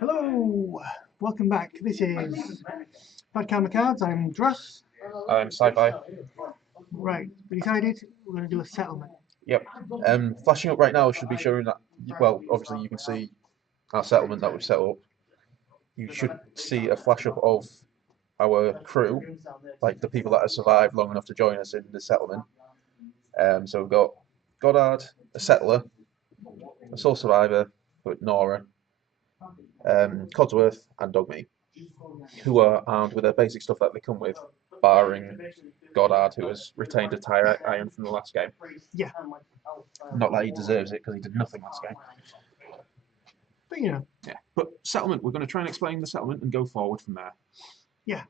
Hello, welcome back. This is Bad Karma Cards. I'm Druss. I'm Sci-Fi. Right, we decided we're going to do a settlement. Yep. Flashing up right now should be showing that, well, obviously you can see our settlement that we've set up. You should see a flash up of our crew, like the people that have survived long enough to join us in the settlement. So we've got Goddard, a settler, a sole survivor, with Nora, Codsworth, and Dogmeat, who are armed with their basic stuff that they come with, barring Goddard, who has retained a tire iron from the last game. Yeah. Not that he deserves it, because he did nothing last game. But you know. Yeah. But settlement, we're going to try and explain the settlement and go forward from there. Yeah.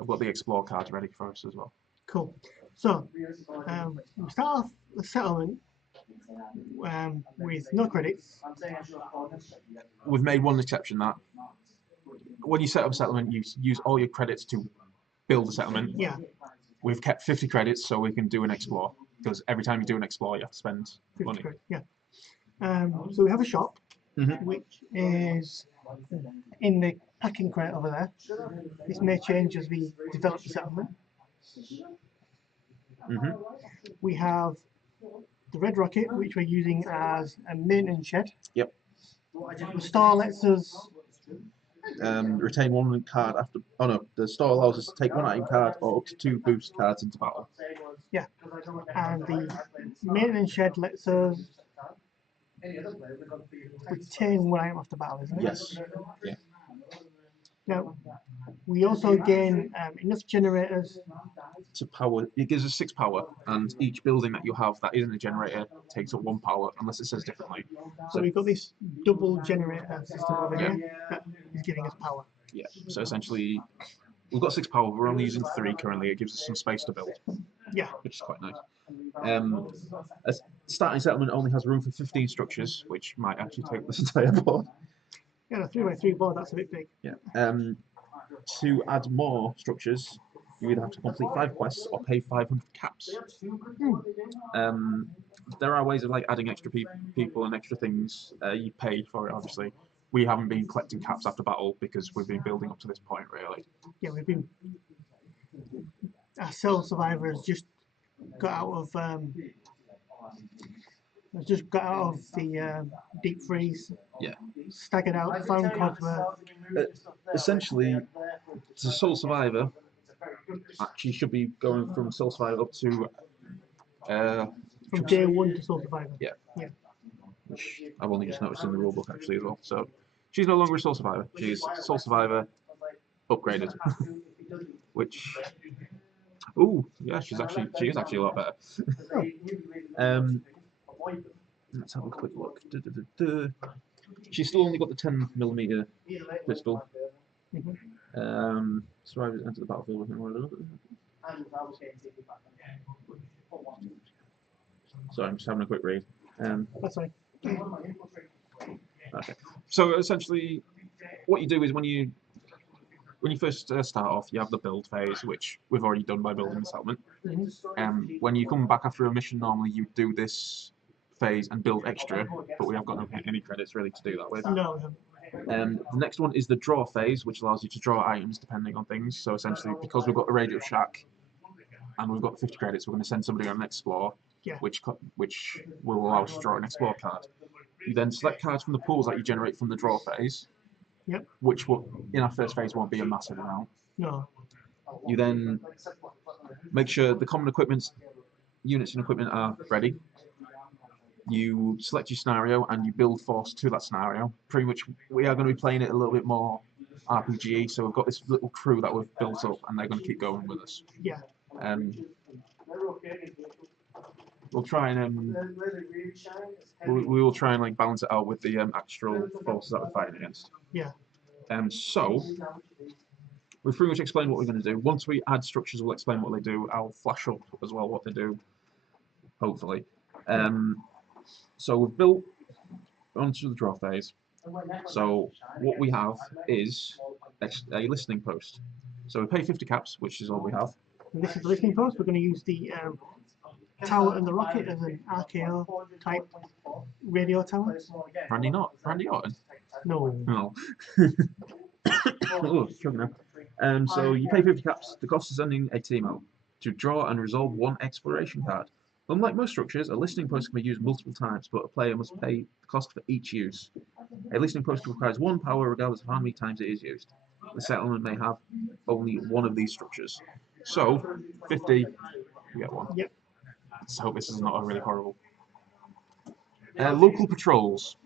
I've got the explore cards ready for us as well. Cool. So, we start off the settlement with no credits. We've made one exception that when you set up a settlement, you use all your credits to build a settlement. Yeah. We've kept 50 credits so we can do an explore, because every time you do an explore, you have to spend 50 money. credits, yeah. So we have a shop, which is in the packing crate over there. This may change as we develop the settlement. We have the red rocket, which we're using as a maintenance shed. Yep. The store lets us Retain one card after. Oh no, the store allows us to take one item card or up to 2 boost cards into battle. Yeah, and the maintenance shed lets us retain one item after battle, isn't it? Yes. Yeah. Now, we also gain enough generators To power, it gives us 6 power, and each building that you have that isn't a generator takes up 1 power, unless it says differently. So we've got this double generator system over here that is giving us power. Yeah. So essentially, we've got 6 power. We're only using 3 currently. It gives us some space to build. Yeah. Which is quite nice. A starting settlement only has room for 15 structures, which might actually take this entire board. Yeah, a 3x3 board, that's a bit big. Yeah. To add more structures, you either have to complete 5 quests or pay 500 caps. There are ways of like adding extra people and extra things. You pay for it, obviously. We haven't been collecting caps after battle because we've been building up to this point, really. Yeah, we've been. Our cell survivors just got out of. The deep freeze. Yeah. Staggered out, found Codsworth. Essentially, the sole survivor actually should be going from sole survivor up to. From day 1 to sole survivor. Yeah. Yeah. Which I've only just noticed in the rulebook actually as well. So she's no longer a sole survivor. She's sole survivor upgraded. Which, yeah, she is actually a lot better. Let's have a quick look. She's still only got the 10mm pistol. Survivors enter the battlefield with him. Sorry, I'm just having a quick read. That's fine. Okay. So essentially, what you do is when you first start off, you have the build phase, which we've already done by building the settlement. When you come back after a mission, normally you do this phase and build extra, but we have got any credits really to do that with. No. The next one is the draw phase, which allows you to draw items depending on things. So essentially, because we've got a radio shack and we've got 50 credits, we're going to send somebody on an explore, which will allow us to draw an explore card. You then select cards from the pools that you generate from the draw phase, which will, in our first phase, won't be a massive amount. No. You then make sure the common units and equipment are ready. You select your scenario and you build force to that scenario. Pretty much, we are going to be playing it a little bit more RPG, so we've got this little crew that we've built up, and they're going to keep going with us. Yeah. We'll try and we will try and like balance it out with the actual forces that we're fighting against. Yeah. So we've pretty much explained what we're going to do. Once we add structures, we'll explain what they do. I'll flash up as well what they do, hopefully. So we've built onto the draw phase. So what we have is a listening post. So we pay 50 caps, which is all we have. And this is the listening post. We're going to use the tower and the rocket as an RKO type radio tower. Randy Orton. No. No. Oh, choking now. So you pay 50 caps. The cost of sending a team out to draw and resolve one exploration card. Unlike most structures, a listening post can be used multiple times, but a player must pay the cost for each use. A listening post requires 1 power regardless of how many times it is used. The settlement may have only one of these structures. So, 50, you get one. Yep. Let's hope this is not a really horrible. Local patrols.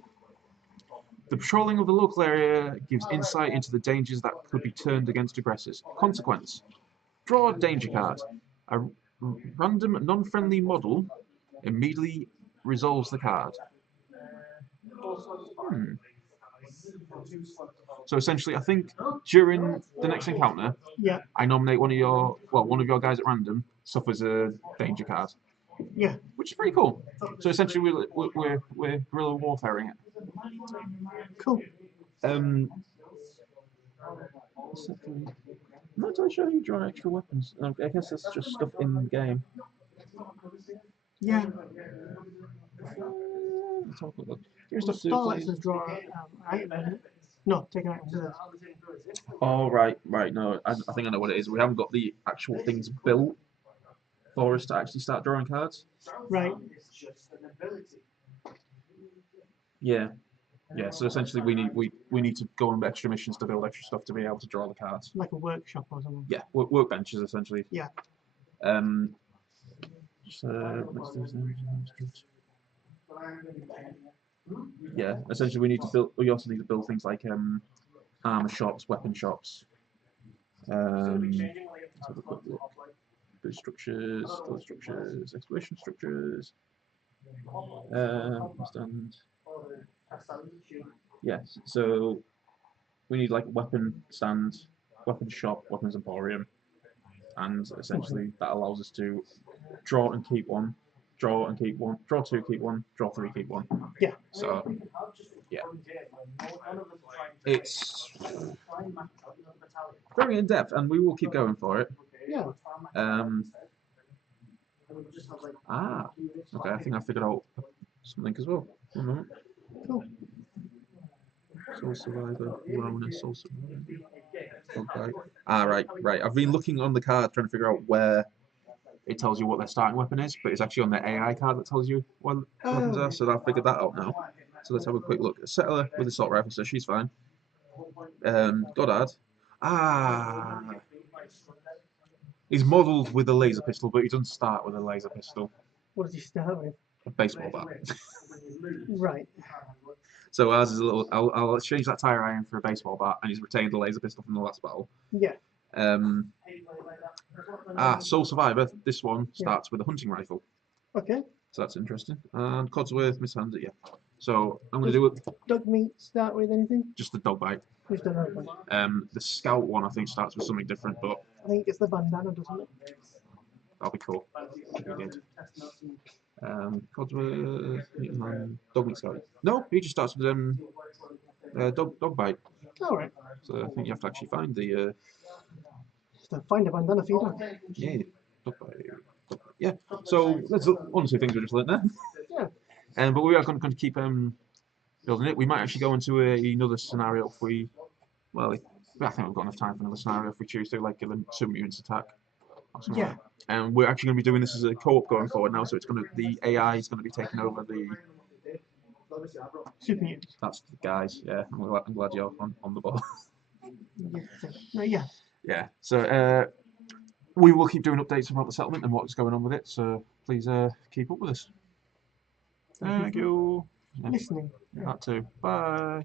The patrolling of the local area gives insight into the dangers that could be turned against aggressors. Consequence. Draw a danger card. A random non-friendly model immediately resolves the card. So essentially, I think during the next encounter, Yeah. I nominate one of your guys at random suffers a danger card. Yeah. Which is pretty cool. So essentially, we're guerrilla warfaring it. Cool. I'm not entirely sure how you draw extra weapons. I guess that's just stuff in the game. Yeah. Let's have a quick look. Here's stuff to Star play. lets us draw item, isn't it? No, take an item. Oh, right. No, I think I know what it is. We haven't got the actual things built for us to actually start drawing cards. Right. Yeah. Yeah, so essentially we need to go on extra missions to build extra stuff to be able to draw the cards. Like a workshop or something. Yeah, workbenches essentially. Yeah. Yeah, essentially we also need to build things like armor shops, weapon shops. Let's have a quick look. Boost structures, exploration structures. Stand. Yes, so we need like a weapon stand, weapon shop, weapons emporium, and essentially that allows us to draw and keep one, draw and keep one, draw 2, keep 1, draw 3, keep 1. Yeah. So, yeah. It's very in depth, and we will keep going for it. Yeah. Okay, I think I figured out something as well. 1 moment. Cool. Soul Survivor, Wellness, Soul Survivor. Okay. Right. I've been looking on the card trying to figure out where it tells you what their starting weapon is, but it's actually on the AI card that tells you what the weapons are, so I've figured that out now. So let's have a quick look. A settler with assault rifle, so she's fine. Goddard. He's modelled with a laser pistol, but he doesn't start with a laser pistol. What does he start with? A baseball bat. Right. So ours is a little. I'll exchange that tire iron for a baseball bat, and he's retained the laser pistol from the last battle. Yeah. Soul Survivor. This one starts with a hunting rifle. Okay. So that's interesting. And Codsworth, mishanded. Yeah. So I'm going to do it. Dog meat start with anything? Just the dog bite. Just a dog bite. The scout one I think starts with something different, but I think it's the bandana, doesn't it? that'll be cool. We did. Codsworth, dog meat scout. No, he just starts with dog bite. All right. So I think you have to actually find the. Just to find a bandana for your dog. Yeah. Dog bite. Yeah. So that's one or two things we just learned there. Yeah. But we are going to keep building it. We might actually go into another scenario if we. Well, I think we've got enough time for another scenario if we choose to, like give them 2 mutants attack. Yeah. And we're actually going to be doing this as a co-op going forward now, so the AI is going to be taking over the. Super mutants. That's the guys. Yeah, I'm glad you're on the ball. Yeah. Yeah. So we will keep doing updates about the settlement and what's going on with it. So please keep up with us. Thank you. Listening. That too. Bye.